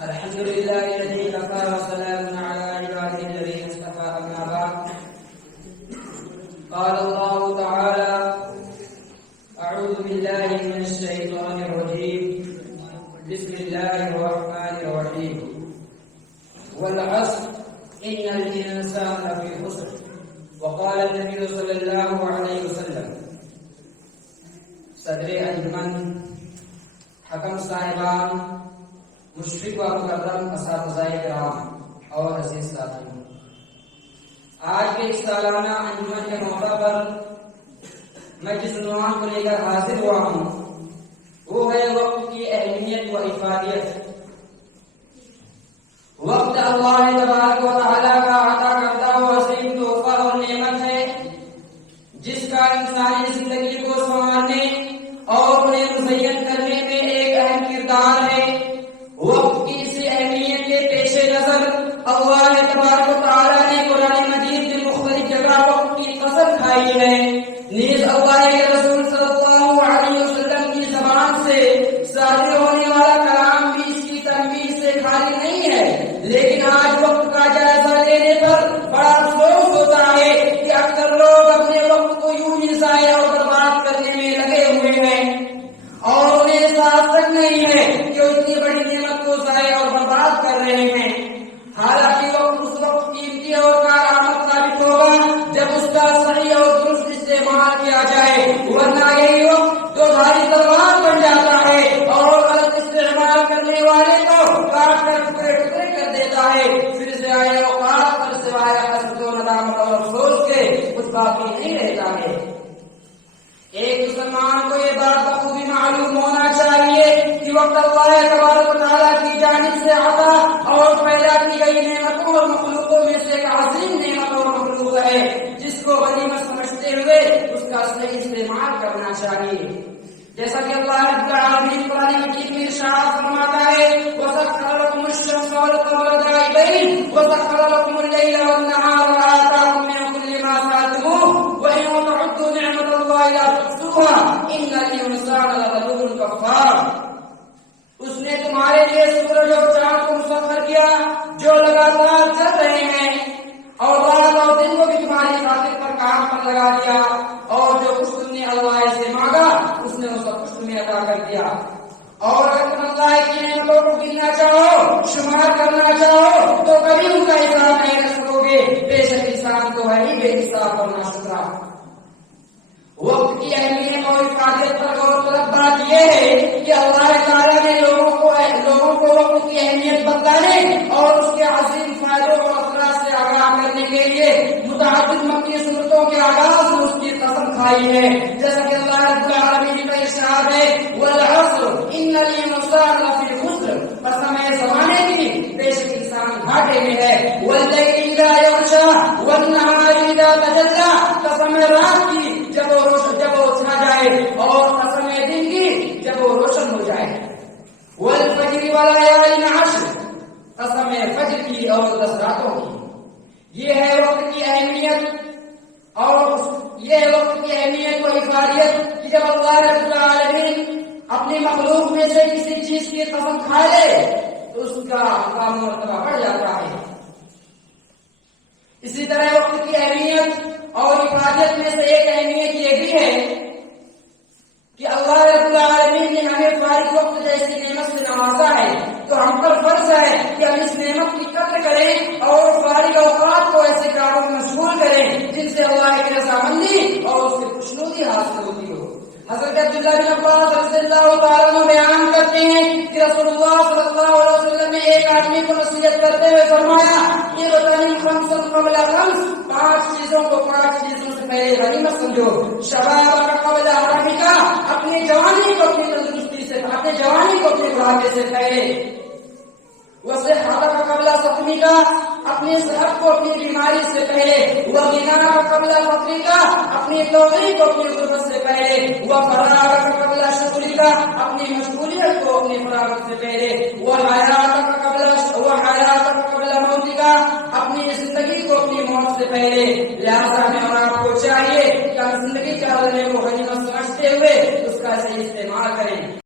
الحمد لله الذي كفى وسلام على عباده الذين اصطفى. أما بعد، قال الله تعالى: أعوذ بالله من الشيطان الرجيم، بسم الله الرحمن الرحيم. والعصر إن الإنسان لفي خسر. وقال النبي صلی اللہ علیہ وسلم. صدر انجمن، حکم صاحبان، مشرق و مکرم اساتذہ کرام اور عزیز ساتھیوں، آج کے اس سالانہ انجمن کے موقع پر میں جس عنوان کو لے کر حاضر ہوا ہوں وہ ہے وقت کی اہمیت و افادیت. وقت اللہ تبارک و تعالیٰ کا عطا کردہ و عظیم تحفہ اور نعمت ہے جس کا انسانی زندگی کو سنوارنے اور انہیں مزین کرنے میں ایک اہم کردار ہے. وقت کی اس اہمیت کے پیش نظر اللہ تبارک و تعالیٰ نے قرآن مجید کی مختلف جگہ وقت کی قسم کھائی ہے. نیز اللہ کے رسول صلی اللہ علیہ وسلم کی زبان سے صادر ہونے والا کلام بھی اس کی تنبیہ سے خالی نہیں ہے. لیکن آج وقت کا جائزہ لینے پر بڑا افسوس ہوتا ہے کہ اکثر لوگ اپنے وقت کو یوں ہی ضائع اور برباد کرنے میں لگے ہوئے ہیں اور انہیں احساس تک نہیں ہے کہ اتنی بڑی نعمت کو ضائع اور برباد کر رہے ہیں. حالانکہ وقت اس وقت قیمتی اور کارآمد ثابت ہوگا جب اس کا صحیح اور درست استعمال کیا جائے، ورنہ یہی وقت جو بھاری تلوار بن جاتا ہے اور غلط استعمال کرنے والے کو کاٹ کر ٹکڑے ٹکڑے کر دیتا ہے. پھر ضائع اوقات پر سوائے حسرت و ندامت اور افسوس کے کچھ باقی نہیں رہتا ہے. ایک مسلمان کو یہ بات بخوبی معلوم ہونا چاہیے کہ وقت اللہ تبارک و تعالیٰ کی جانب سے عطا اور پیدا کی گئی نعمتوں اور مخلوقوں میں سے ایک عظیم نعمت اور مخلوق ہے جس کو غنیمت سمجھتے ہوئے اس کا صحیح استعمال کرنا چاہیے. جیسا کہ اللہ رب العالمین قرآن مجید میں ارشاد فرماتا ہے: وَسَخَّرَ لَكُمُ الشَّمْسَ وَالْقَمَرَ دَائِبَيْنِ وَسَخَّرَ لَكُمُ اللَّيْلَ وَالنَّهَارَ وَآتَاكُم مِّن كُلِّ مَا سَأَلْتُمُوهُ وَإِن تَعُدُّوا نِعْمَةَ اللَّهِ لَا تُحْصُوهَا إِنَّ الْإِنسَانَ لَظَلُومٌ كَفَّارٌ. اس نے تمہارے لیے سورج اور چاند کو مسخر کیا جو لگاتار چل رہے ہیں، اور رات اور دن کو بھی تمہاری خاطر پر کام پر لگا دیا، اور جو کچھ تم نے اللہ سے مانگا اس نے وہ سب کچھ تمہیں عطا کر دیا. اور اگر تم اللہ کی نعمتوں کو گننا چاہو، شمار کرنا چاہو تو کبھی ان کا حساب نہیں رکھ سکو گے. بے شک انسان تو ہے ہی بے حساب اور ناشکرا. وقت کی اہمیت اور افادیت پر غور طلب بات یہ ہے کہ اللہ تعالیٰ نے لوگوں کو وقت کی اہمیت بتانے اور اس کے عظیم فائدوں اور اثرات سے آگاہ کرنے کے لیے متعدد مکی سورتوں کے آغاز میں اس کی قسم کھائی ہے. جیسا کہ اللہ رب العالمین کا ارشاد ہے: والعصر ان الانسان لفی خسر. قسم ہے زمانے کی، بے شک انسان گھاٹے میں ہے. واللیل اذا یغشی والنہار اذا تجلی. قسم ہے رات کی جب وہ چھا جائے، اور قسم ہے دن کی جب وہ روشن ہو جائے. والفجر وليال عشر. قسم ہے فجر کی اور 10 راتوں کی. یہ ہے وقت کی اہمیت و افادیت کہ جب اللہ رب العالمین اپنی مخلوق میں سے کسی چیز کی قسم کھا لے تو اس کا مقام و مرتبہ بڑھ جاتا ہے. اسی طرح وقت کی اہمیت اور افادیت میں سے ایک اہمیت یہ بھی ہے کہ اللہ رب العالمین نے ہمیں فارغ وقت جیسی نعمت سے نوازا ہے، تو ہم پر فرض ہے کہ ہم اس نعمت کی قدر کریں اور فارغ اوقات کو ایسے کاموں میں مشغول کریں جن سے اللہ کی رضامندی اور اس کی خوشنودی حاصل ہوتی ہو. حضرت عبداللہ بن عباس رضی اللہ تعالیٰ عنہ بیان کرتے ہیں کہ رسول اللہ صلی اللہ علیہ وسلم نے ایک آدمی کو نصیحت کرتے ہوئے فرمایا کہ غنیم خمس قبل خمس. 5 چیزوں کو 5 چیزوں سے پہلے غنیمت سمجھو. شباب قبل حرمک. اپنی جوانی کو اپنی تندرستی سے، اپنے جوانی کو اپنے بڑھاپے سے پہلے. وصحتک قبل سقمک. اپنی صحت کو اپنی بیماری سے پہلے. وغناک قبل فقرک. اپنی توفیق کو اپنی غربت سے پہلے. وفراغک قبل شغلک. اپنی مشغولیت کو اپنی فراغت سے پہلے. وحیاتک قبل موتک. اپنی زندگی کو اپنی موت سے پہلے. لہذا ہمیں اور آپ کو چاہیے کہ ہم زندگی کے حوالے کو غنیمت سمجھتے ہوئے اس کا صحیح استعمال کریں.